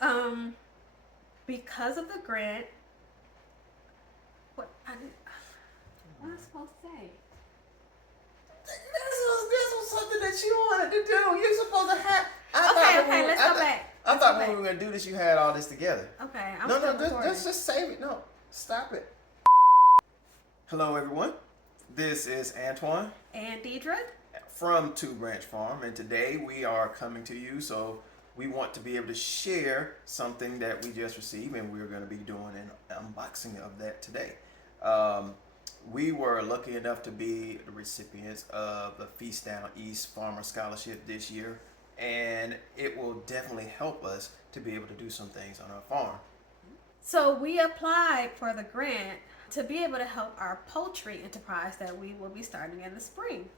Um, because of the grant, what am I supposed to say? This was something that you wanted to do. You're supposed to have. Okay, let's go back. I thought when we were gonna do this, you had all this together. Okay, I'm no, still no, recording. just save it. No, stop it. Hello, everyone. This is Antoine And Deidre from Two Branch Farm, and today we are coming to you. So we want to be able to share something that we just received, and we're going to be doing an unboxing of that today. We were lucky enough to be the recipients of the Feast Down East Farmer Scholarship this year, and it will definitely help us to be able to do some things on our farm. So we applied for the grant to be able to help our poultry enterprise that we will be starting in the spring.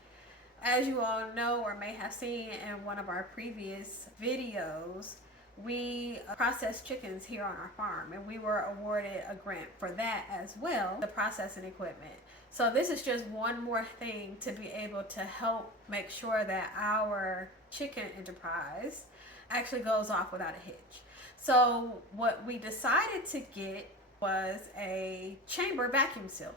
As you all know or may have seen in one of our previous videos, we process chickens here on our farm, and we were awarded a grant for that as well, the processing equipment. So this is just one more thing to be able to help make sure that our chicken enterprise actually goes off without a hitch. So what we decided to get was a chamber vacuum sealer.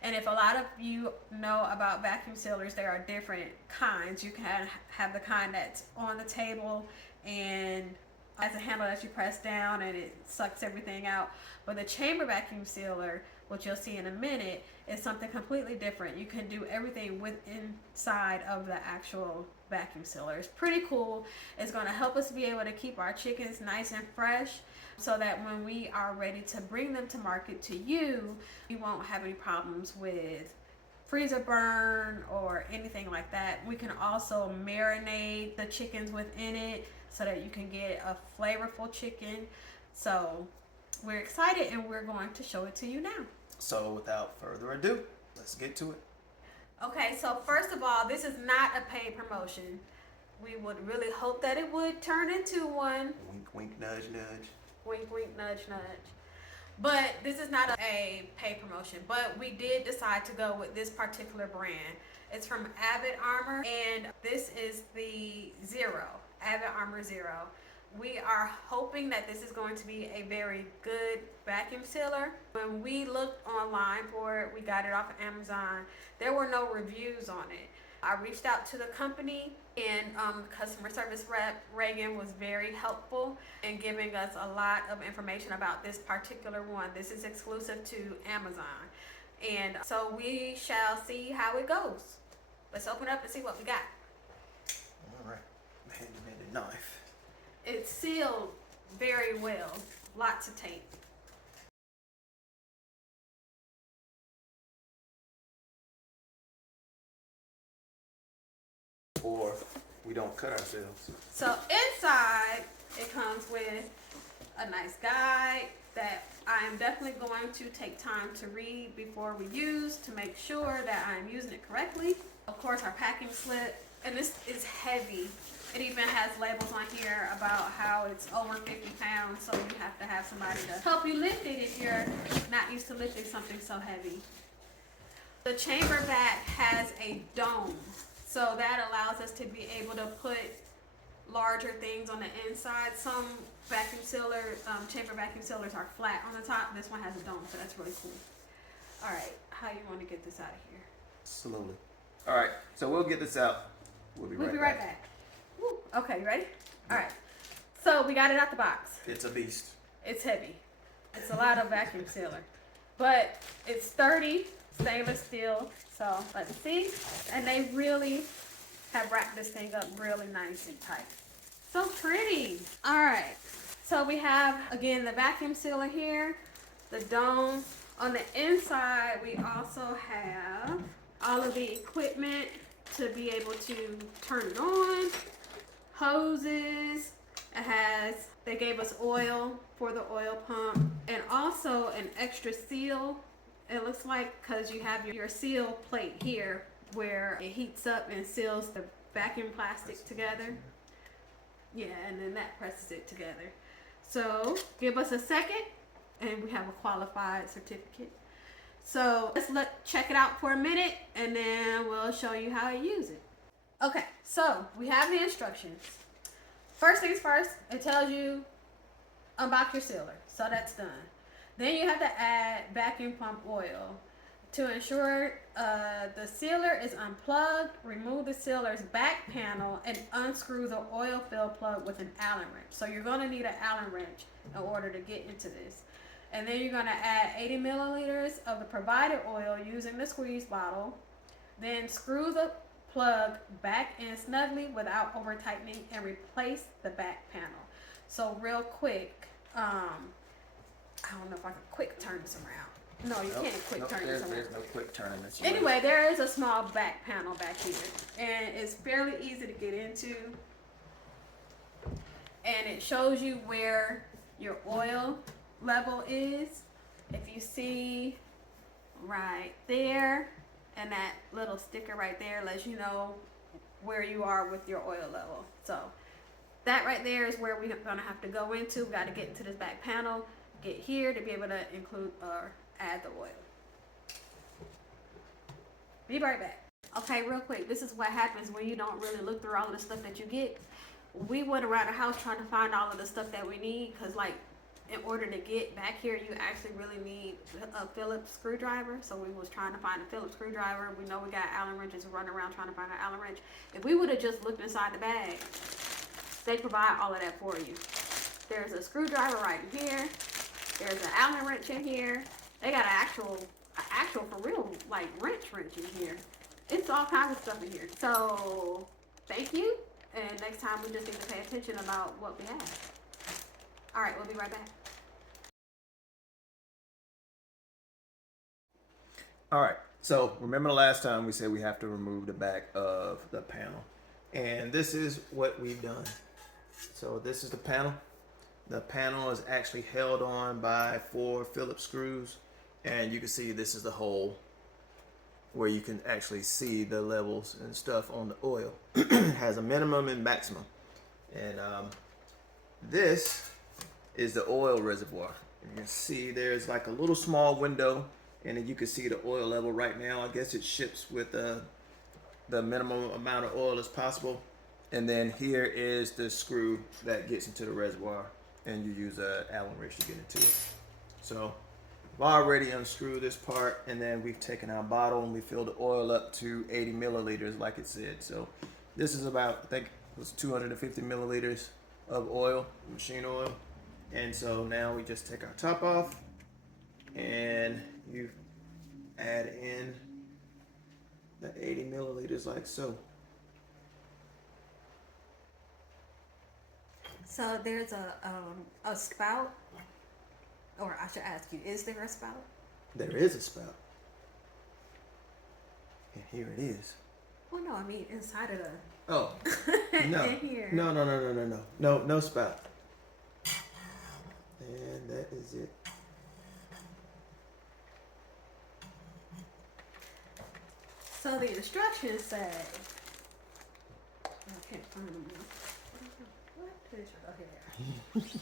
And if a lot of you know about vacuum sealers, there are different kinds. You can have the kind that's on the table and has a handle that you press down and it sucks everything out. But the chamber vacuum sealer, which you'll see in a minute, is something completely different. You can do everything inside of the actual vacuum sealer. It's pretty cool. It's going to help us be able to keep our chickens nice and fresh, so that when we are ready to bring them to market to you, you won't have any problems with freezer burn or anything like that. We can also marinate the chickens within it so that you can get a flavorful chicken. So we're excited and we're going to show it to you now. So without further ado, let's get to it. Okay, so first of all, this is not a paid promotion. We would really hope that it would turn into one. Wink, wink, nudge, nudge. Wink, wink, nudge, nudge. But this is not a paid promotion. But we did decide to go with this particular brand. It's from Avid Armor, and this is the Zero, Avid Armor Zero. We are hoping that this is going to be a very good vacuum sealer. When we looked online for it, we got it off of Amazon. There were no reviews on it. I reached out to the company, and customer service rep Reagan was very helpful in giving us a lot of information about this particular one. This is exclusive to Amazon, and so we shall see how it goes. Let's open up and see what we got. All right, hand me the knife. It's sealed very well. Lots of tape. Or we don't cut ourselves. So inside it comes with a nice guide that I am definitely going to take time to read before we use, to make sure that I'm using it correctly. Of course, our packing slip, and this is heavy. It even has labels on here about how it's over 50 pounds, so you have to have somebody to help you lift it if you're not used to lifting something so heavy. The chamber vac has a dome, so that allows us to be able to put larger things on the inside. Some vacuum sealers, chamber vacuum sealers are flat on the top. This one has a dome, so that's really cool. All right, how you want to get this out of here? Slowly. All right, so we'll get this out. We'll be right back. Woo. Okay, you ready? All right. So we got it out the box. It's a beast. It's heavy. It's a lot of vacuum sealer, but it's sturdy, stainless steel. So let's see. And they really have wrapped this thing up really nice and tight. So pretty. All right. So we have, again, the vacuum sealer here, the dome. On the inside, we also have all of the equipment to be able to turn it on, hoses. They gave us oil for the oil pump, and also an extra seal, it looks like, because you have your seal plate here where it heats up and seals the vacuum plastic together. Yeah, and then that presses it together. So give us a second and we have a qualified certificate. So let's check it out for a minute and then we'll show you how to use it. Okay, so we have the instructions. First things first, it tells you unbox your sealer. So that's done. Then you have to add vacuum pump oil. To ensure the sealer is unplugged, remove the sealer's back panel and unscrew the oil fill plug with an Allen wrench. So you're going to need an Allen wrench in order to get into this. And then you're going to add 80 milliliters of the provided oil using the squeeze bottle. Then screw the plug back in snugly without over tightening and replace the back panel. So real quick, I don't know if I can quick turn this around. No, you can't quick turn this around. There's no quick turning this. Anyway, there is a small back panel back here, and it's fairly easy to get into. And it shows you where your oil level is. If you see right there, and that little sticker right there lets you know where you are with your oil level. So that right there is where we're gonna have to go into. We got to get into this back panel, get here to be able to include or add the oil. Be right back. Okay, real quick, this is what happens when you don't really look through all of the stuff that you get. We went around the house trying to find all of the stuff that we need, because like in order to get back here you actually really need a Phillips screwdriver. So we was trying to find a Phillips screwdriver. We know we got Allen wrenches, running around trying to find an Allen wrench. If we would have just looked inside the bag, they provide all of that for you. There's a screwdriver right here. There's an Allen wrench in here. They got an actual for real, like wrench in here. It's all kinds of stuff in here. So thank you. And next time we just need to pay attention about what we have. All right, we'll be right back. All right. So remember the last time we said we have to remove the back of the panel, and this is what we've done. So this is the panel. The panel is actually held on by 4 Phillips screws, and you can see this is the hole where you can actually see the levels and stuff on the oil. It has a minimum and maximum, and this is the oil reservoir. You can see there's like a little small window, and then you can see the oil level right now. I guess it ships with the minimum amount of oil as possible. And then here is the screw that gets into the reservoir, and you use a Allen wrench to get into it. So I've already unscrewed this part, and then we've taken our bottle and we filled the oil up to 80 milliliters like it said. So this is about, I think it was 250 milliliters of oil, machine oil. And so now we just take our top off and you add in the 80 milliliters like so. So there's a spout, or I should ask you, is there a spout? There is a spout. And here it is. Well, no, I mean inside of the. Oh, no. In here. No spout. And that is it. So the instructions say, I can't find them now. What? Oh, here.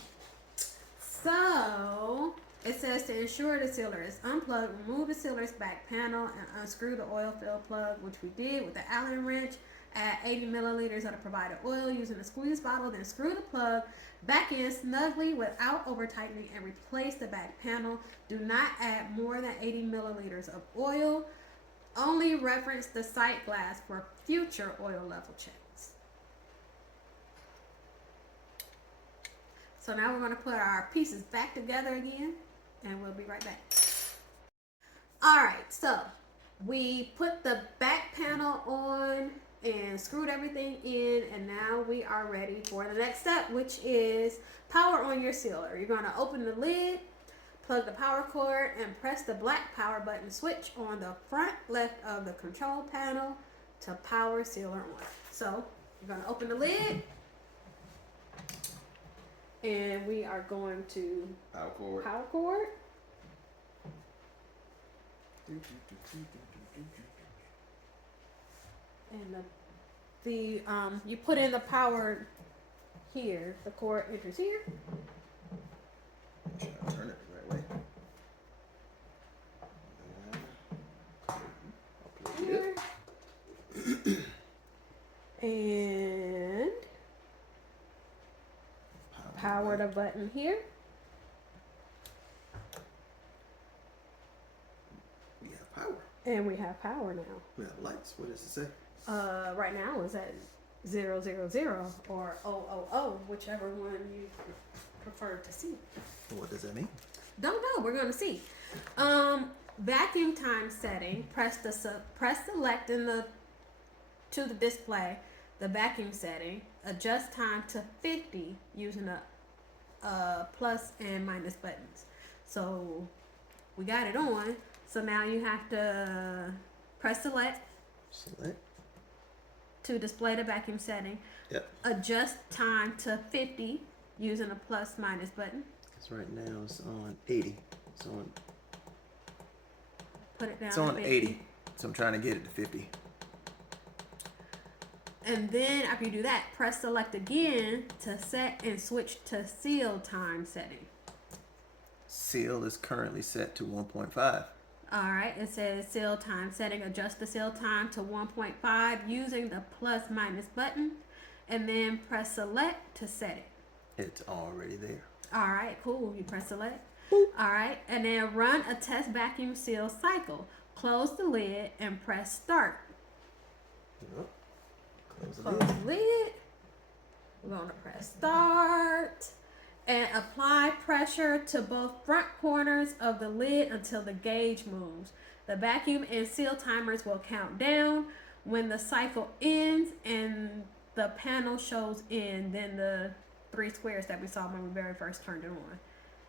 So it says to ensure the sealer is unplugged, remove the sealer's back panel and unscrew the oil fill plug, which we did with the Allen wrench. Add 80 milliliters of the provided oil using a squeeze bottle, then screw the plug back in snugly without over tightening and replace the back panel. Do not add more than 80 milliliters of oil. Only reference the sight glass for future oil level checks. So now we're going to put our pieces back together again, and we'll be right back. All right, so we put the back panel on and screwed everything in, and now we are ready for the next step, which is power on your sealer. You're going to open the lid, plug the power cord, and press the black power button switch on the front left of the control panel to power sealer on. So you're going to open the lid, and we are going to power cord. And the you put in the power here. The cord enters here. Make sure I turn it the right way. Here. And power the button here. power. And we have power now. We have lights. What does it say? Right now it's at 000 or 000, whichever one you prefer to see. What does that mean? Don't know. We're gonna see. Vacuum time setting. Press select to the display the vacuum setting. Adjust time to 50 using the plus and minus buttons. So we got it on. So now you have to press select to display the vacuum setting. Yep. Adjust time to 50 using a plus minus button. Because right now it's on 80. It's on. Put it down. It's on 80. So I'm trying to get it to 50. And then after you do that, press select again to set and switch to seal time setting. Seal is currently set to 1.5. Alright, it says seal time setting. Adjust the seal time to 1.5 using the plus minus button. And then press select to set it. It's already there. Alright, cool. You press select. Alright, and then run a test vacuum seal cycle. Close the lid and press start. Yep. Close the lid. We're going to press start. And apply pressure to both front corners of the lid until the gauge moves. The vacuum and seal timers will count down. When the cycle ends and the panel shows in, then the 3 squares that we saw when we very first turned it on.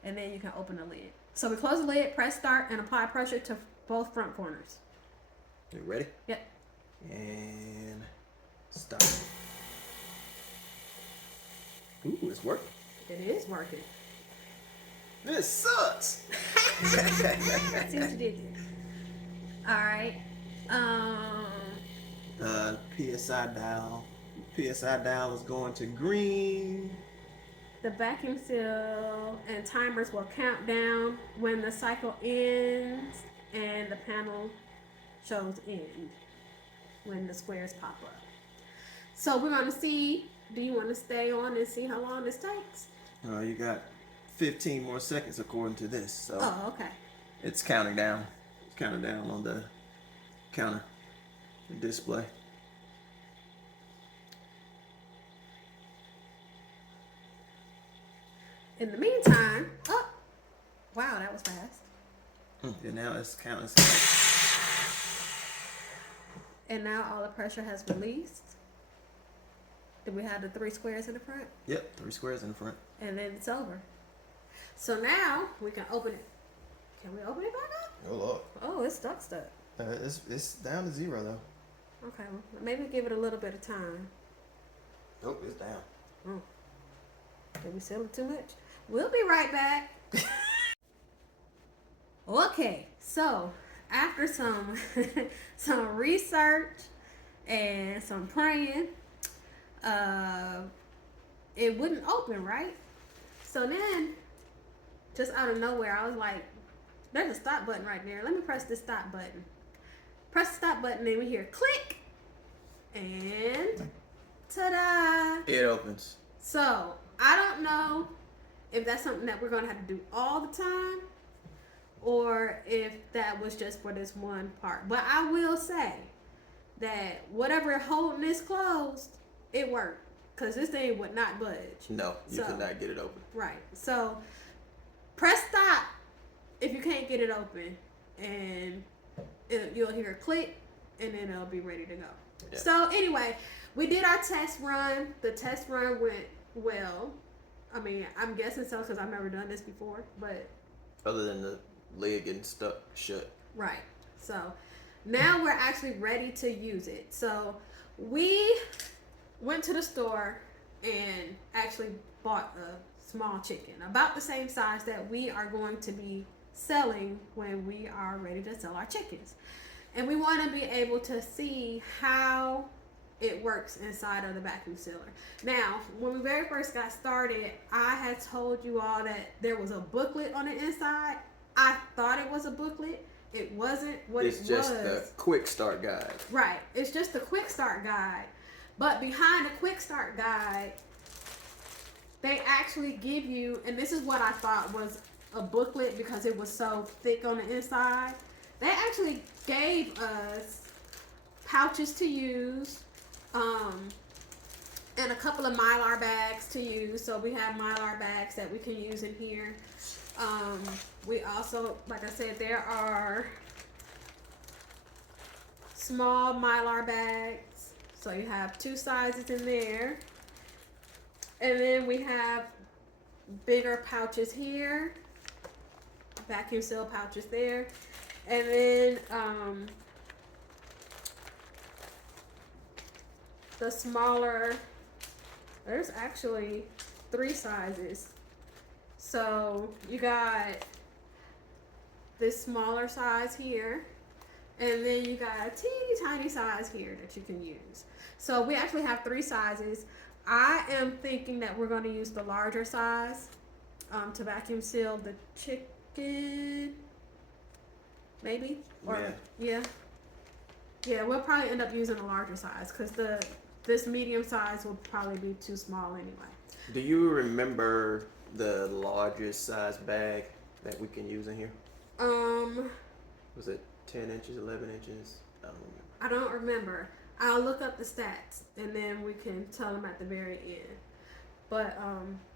And then you can open the lid. So we close the lid, press start, and apply pressure to both front corners. You ready? Yep. And stop. Ooh, it's working. It is working. This sucks. See what you did there. Alright. PSI dial. PSI dial is going to green. The vacuum seal and timers will count down when the cycle ends and the panel shows end when the squares pop up. So we're going to see, do you want to stay on and see how long this takes? You got 15 more seconds according to this. So Oh, okay. it's counting down. It's counting down on the counter, the display. In the meantime, oh, wow, that was fast. And now it's counting. And now all the pressure has released. Then we have the 3 squares in the front. Yep, 3 squares in the front. And then it's over. So now we can open it. Can we open it back up? Oh Lord. Oh, it's stuck. It's down to 0 though. Okay, well, maybe give it a little bit of time. Nope, it's down. Oh. Did we seal it too much? We'll be right back. Okay, so after some some research and some praying, it wouldn't open, right? So then, just out of nowhere, I was like, there's a stop button right there. Let me press this stop button. Press the stop button, and we hear click, and ta-da! It opens. So, I don't know if that's something that we're going to have to do all the time, or if that was just for this one part. But I will say that whatever holding this closed, it worked. Because this thing would not budge. No, you could not get it open. Right. So, press stop if you can't get it open. And you'll hear a click, and then it'll be ready to go. Yeah. So, anyway, we did our test run. The test run went well. I mean, I'm guessing so because I've never done this before. But other than the lid getting stuck shut. Right. So, now we're actually ready to use it. So, we went to the store and actually bought a small chicken, about the same size that we are going to be selling when we are ready to sell our chickens. And we want to be able to see how it works inside of the vacuum sealer. Now, when we very first got started, I had told you all that there was a booklet on the inside. I thought it was a booklet. It wasn't what it was. It's just the quick start guide. Right. It's just the quick start guide. But behind the quick start guide, they actually give you, and this is what I thought was a booklet because it was so thick on the inside. They actually gave us pouches to use, and a couple of Mylar bags to use. So we have Mylar bags that we can use in here. We also, like I said, there are small Mylar bags. So you have 2 sizes in there. And then we have bigger pouches here. Vacuum seal pouches there. And then the smaller, there's actually 3 sizes. So you got this smaller size here, and then you got a teeny tiny size here that you can use. So we actually have 3 sizes. I am thinking that we're going to use the larger size to vacuum seal the chicken, maybe. Or yeah, we'll probably end up using a larger size because this medium size will probably be too small anyway. Do you remember the largest size bag that we can use in here? Was it 10 inches, 11 inches? I don't remember. I don't remember. I'll look up the stats and then we can tell them at the very end. But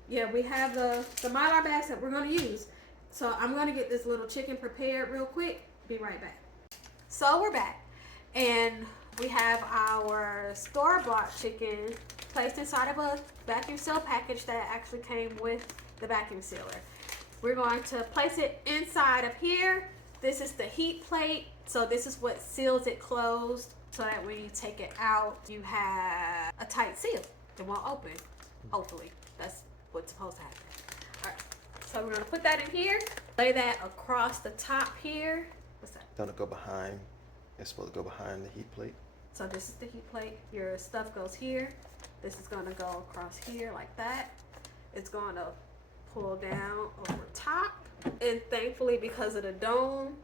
yeah, we have the Mylar bags that we're going to use. So I'm going to get this little chicken prepared real quick. Be right back. So we're back, and we have our store-bought chicken placed inside of a vacuum seal package that actually came with the vacuum sealer. We're going to place it inside of here. This is the heat plate, so this is what seals it closed, so that when you take it out, you have a tight seal. It won't open, hopefully. That's what's supposed to happen. All right, so we're gonna put that in here, lay that across the top here. What's that? Don't it go behind? It's supposed to go behind the heat plate. So this is the heat plate. Your stuff goes here. This is gonna go across here like that. It's gonna pull down over top. And thankfully, because of the dome,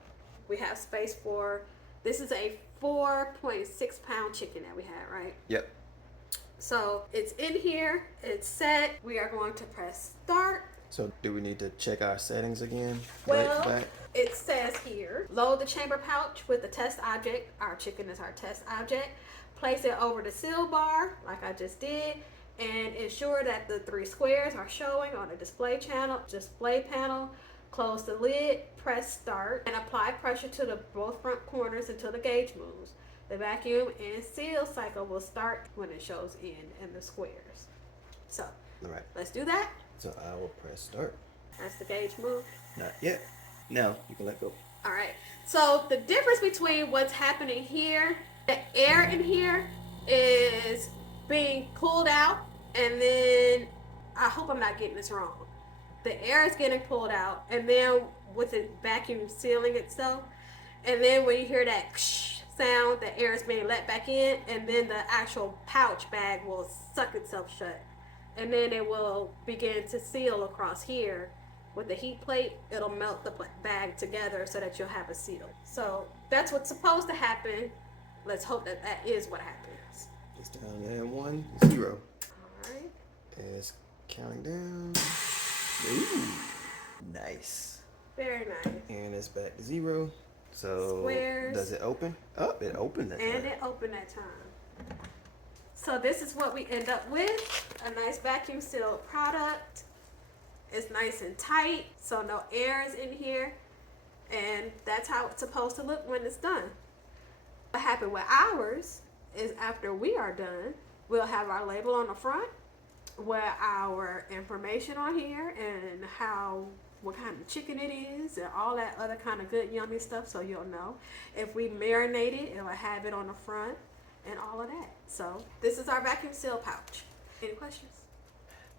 we have space for, this is a 4.6 pound chicken that we had, right? Yep. So it's in here, it's set. We are going to press start. So do we need to check our settings again? Well, it says here, load the chamber pouch with the test object. Our chicken is our test object. Place it over the seal bar, like I just did, and ensure that the 3 squares are showing on the display panel. Close the lid, press start, and apply pressure to the both front corners until the gauge moves. The vacuum and seal cycle will start when it shows in the squares. So, all right, let's do that. So I will press start. That's the gauge move. Not yet. Now you can let go. All right. So the difference between what's happening here, the air in here is being pulled out, and then I hope I'm not getting this wrong. The air is getting pulled out, and then with the vacuum sealing itself, and then when you hear that sound, the air is being let back in, and then the actual pouch bag will suck itself shut, and then it will begin to seal across here. With the heat plate, it'll melt the bag together so that you'll have a seal. So that's what's supposed to happen. Let's hope that that is what happens. It's down there, 1, 0. All right. It's counting down. Ooh, nice. Very nice. And it's back to 0. So squares. Does it open? Oh, it opened that time. And it opened that time. So this is what we end up with. A nice vacuum sealed product. It's nice and tight, so no air is in here. And that's how it's supposed to look when it's done. What happened with ours is after we are done, we'll have our label on the front with our information on here and what kind of chicken it is and all that other kind of good yummy stuff, so you'll know. If we marinate it, it'll have it on the front and all of that. So this is our vacuum seal pouch. Any questions?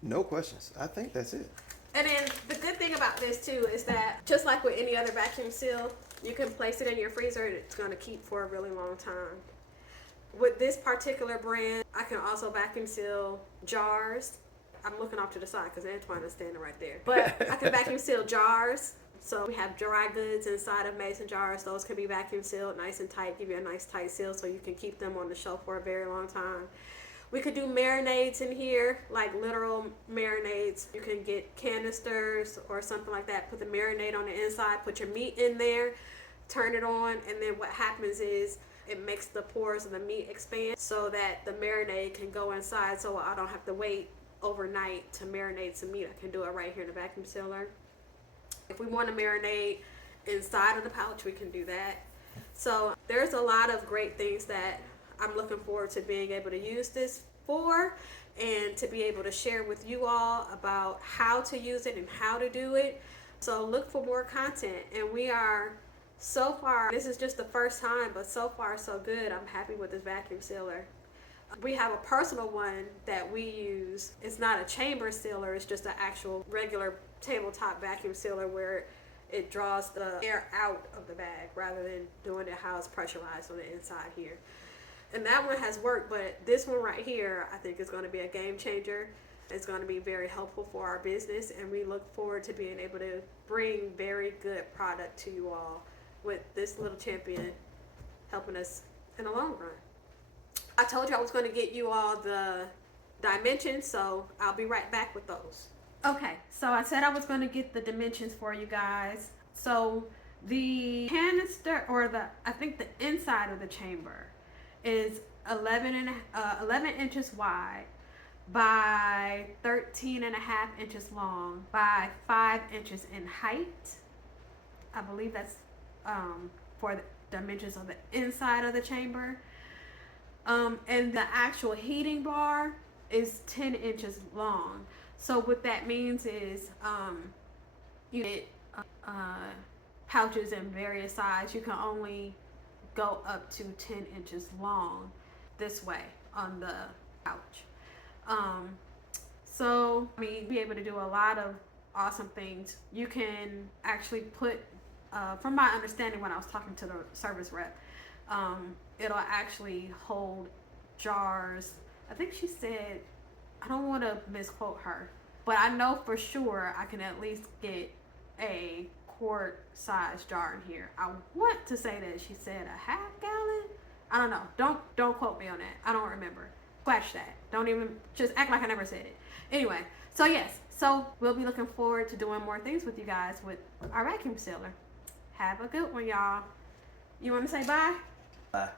No questions. I think that's it. And then the good thing about this too is that just like with any other vacuum seal, you can place it in your freezer and it's going to keep for a really long time. With this particular brand, I can also vacuum seal jars. I'm looking off to the side because Antoine is standing right there. But I can vacuum seal jars. So we have dry goods inside of mason jars. Those can be vacuum sealed nice and tight, give you a nice tight seal so you can keep them on the shelf for a very long time. We could do marinades in here, like literal marinades. You can get canisters or something like that. Put the marinade on the inside, put your meat in there. turn it on, and then what happens is it makes the pores of the meat expand so that the marinade can go inside, so I don't have to wait overnight to marinate some meat. I can do it right here in the vacuum sealer. If we want to marinate inside of the pouch, we can do that. So there's a lot of great things that I'm looking forward to being able to use this for, and to be able to share with you all about how to use it and how to do it. So look for more content, and we are so far, this is just the first time, but so far so good. I'm happy with this vacuum sealer. We have a personal one that we use. It's not a chamber sealer, it's just an actual regular tabletop vacuum sealer where it draws the air out of the bag rather than doing it how it's pressurized on the inside here. And that one has worked, but this one right here I think is going to be a game changer. It's going to be very helpful for our business, and we look forward to being able to bring very good product to you all with this little champion helping us in the long run. I told you I was going to get you all the dimensions, so I'll be right back with those. Okay, so I said I was going to get the dimensions for you guys. So the canister, or I think the inside of the chamber is 11 inches wide by 13 and a half inches long by 5 inches in height. I believe that's for the dimensions of the inside of the chamber. And the actual heating bar is 10 inches long. So what that means is you get pouches in various sizes. You can only go up to 10 inches long this way on the pouch. So I mean, be able to do a lot of awesome things. You can actually put, from my understanding when I was talking to the service rep, it'll actually hold jars. I think she said, I don't want to misquote her, but I know for sure I can at least get a quart size jar in here. I want to say that she said a half gallon. I don't know. Don't quote me on that. I don't remember. Scratch that. Don't even, just act like I never said it. Anyway, so yes, so we'll be looking forward to doing more things with you guys with our vacuum sealer. Have a good one, y'all. You want to say bye? Bye.